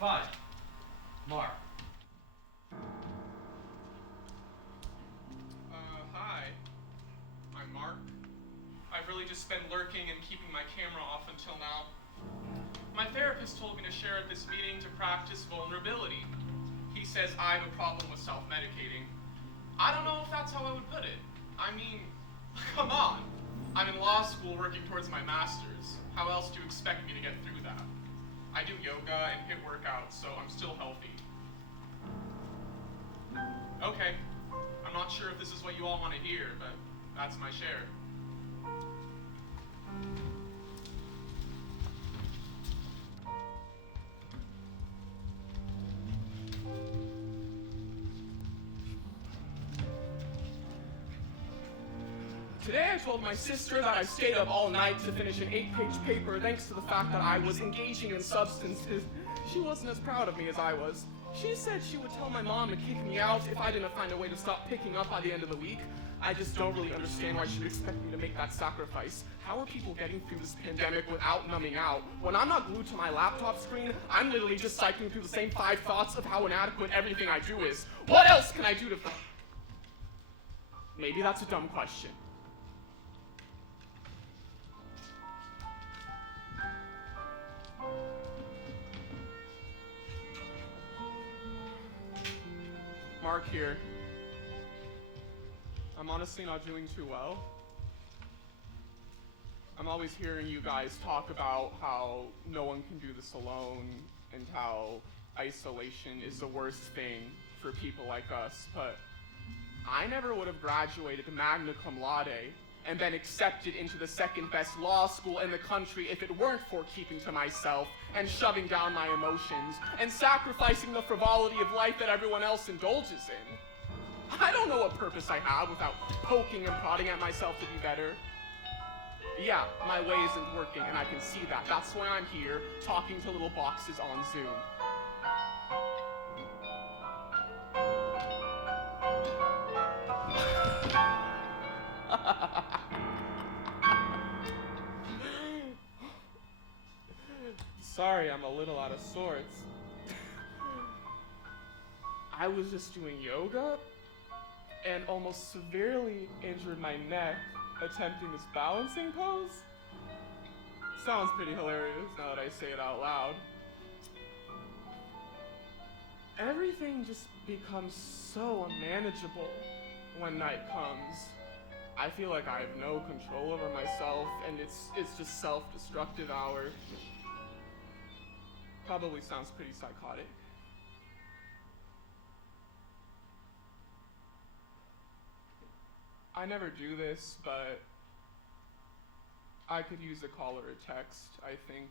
5. Mark. Hi. I'm Mark. I've really just been lurking and keeping my camera off until now. My therapist told me to share at this meeting to practice vulnerability. He says I have a problem with self-medicating. I don't know if that's how I would put it. I mean, come on. I'm in law school working towards my master's. How else do you expect me to get through that? I do yoga and hit workouts, so I'm still healthy. Okay, I'm not sure if this is what you all want to hear, but that's my share. Today I told my sister that I stayed up all night to finish an 8-page paper thanks to the fact that I was engaging in substances. She wasn't as proud of me as I was. She said she would tell my mom to kick me out if I didn't find a way to stop picking up by the end of the week. I just don't really understand why she would expect me to make that sacrifice. How are people getting through this pandemic without numbing out? When I'm not glued to my laptop screen, I'm literally just cycling through the same 5 thoughts of how inadequate everything I do is. What else can I do to... Maybe that's a dumb question. Mark here. I'm honestly not doing too well. I'm always hearing you guys talk about how no one can do this alone and how isolation is the worst thing for people like us, but I never would have graduated magna cum laude and been accepted into the second best law school in the country if it weren't for keeping to myself and shoving down my emotions and sacrificing the frivolity of life that everyone else indulges in. I don't know what purpose I have without poking and prodding at myself to be better. Yeah, my way isn't working and I can see that. That's why I'm here talking to little boxes on Zoom. Sorry, I'm a little out of sorts. I was just doing yoga and almost severely injured my neck attempting this balancing pose. Sounds pretty hilarious now that I say it out loud. Everything just becomes so unmanageable when night comes. I feel like I have no control over myself and it's just self-destructive hour. Probably sounds pretty psychotic. I never do this, but I could use a call or a text, I think.